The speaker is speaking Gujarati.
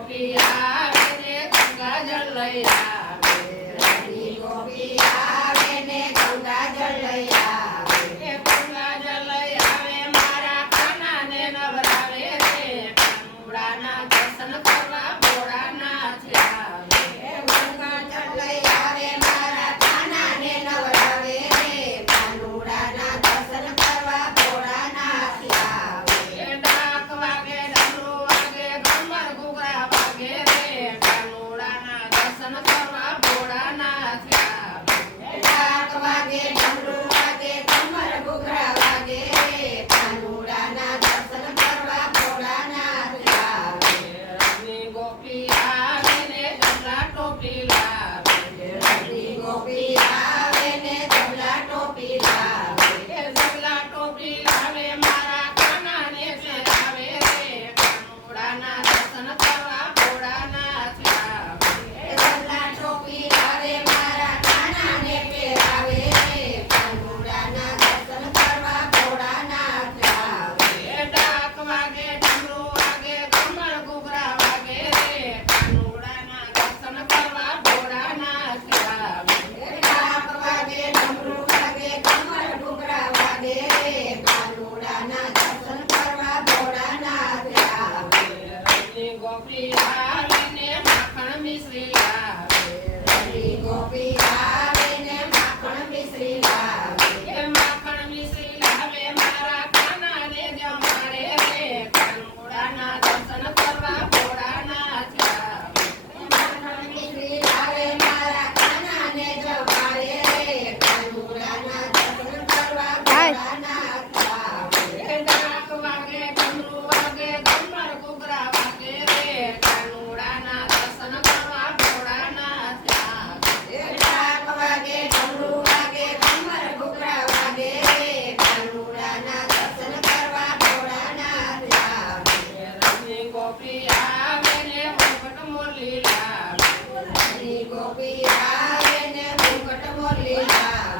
ગોપી આવે ને ગંગાજળ લઈ આવે રાની ગોપી આવે ને ગંગાજળ લઈ આવે એ ગંગાજળ લઈ આવે મારા કાનાને નવરાવે રે કાનુડાના દર્શન કરવા ભોળાનાથ આવે ગંગાજળ લઈ આવે મારા કાનાને નવરાવે રે કાનુડાના દર્શન કરવા ભોળાનાથ આવે એ ડાક વાગે ડમરૂ વાગે ગમર ઘૂઘરા વાગે રે કાનુડાના દર્શન કરવા ભોળાનાથ આવે ડાક વાગે ડમરૂ વાગે કમર ઘૂઘરા વાગે રે કાનુડાના દર્શન કરવા ભોળાનાથ આવે રાની ગોપી આવે ને જમલા ટોપી લાવે રાની ગોપી આવે ને ધોલા ટોપી લાવે એ જમલા ટોપી લાવે મારા કાનાને ચડાવે રે કાનુડાના દર્શન કરવા ભોળાનાથ આવે ધોલા ટોપી લાવે મારા કાનાને પહેરાવે રે કાનુડાના દર્શન કરવા ભોળાનાથ આવે એ ડાક વાગે ડમરૂ વાગે કમર ઘૂઘરા વાગે રે કાનુડાના દર્શન કરવા ભોળાનાથ આવે ડાક વાગે ડમરૂ વાગે કમર ઘૂઘરા વાગે રે કાનુડાના દર્શન કરવા ભોળાનાથ આવે રાની ગોપી આવે ને માખણ મિશ્રી લાવે રાની ગોપી આવે ને માખણ મિશ્રી લાવે એ માખણ મિશ્રી લાવે મારા કાનાને જમાડે રે કાનુડાના દર્શન કરવા ભોળાનાથ આવે માખણ મિશ્રી લાવે મારા કાનાને જમાડે રે કાનુડાના દર્શન કરવા ભોળાનાથ આવે એ ડાક વાગે ડમરૂ વાગે ગમર ઘૂઘરા વાગે રે કાનુડાના દર્શન કરવા ભોળાનાથ આવે ડાક વાગે ડમરૂ વાગે કમર ઘૂઘરા વાગે રે કાનુડાના દર્શન કરવા ભોળાનાથ આવે રાની ગોપી આવે ને મુકટ મોરલી લાવે રાની ગોપી આવે ને મુકટ મોરલી લાવે